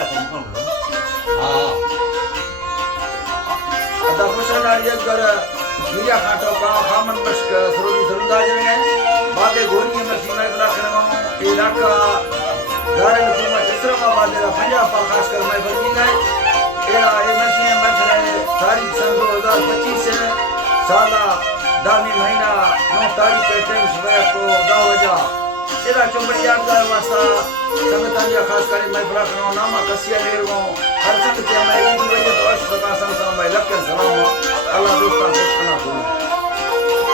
हाँ अदा खुशन आड़ियत कर मीरा खाटो का खामन मश्क सरोदी सरुदा जने बागे गोरी मसी में बला करवा इलाका दारे हुकूमत इस्लामाबाद का पंजाब पर खास कर मैं बनी गए एड़ा ए मसी में खरे तारीख सन 2025 से साला दामी महीना 9 तारीख के टाइम सुबह को 10 बजे एड़ा चुंबड़ी याद वास्ता संगतान या खास कर मैं बला करवा नामा कसिया ले गो हर संग के मैं की वजह तो अश प्रकाश संग मैं लग के सलाम अल्लाह दोस्ता खुश करना बोलो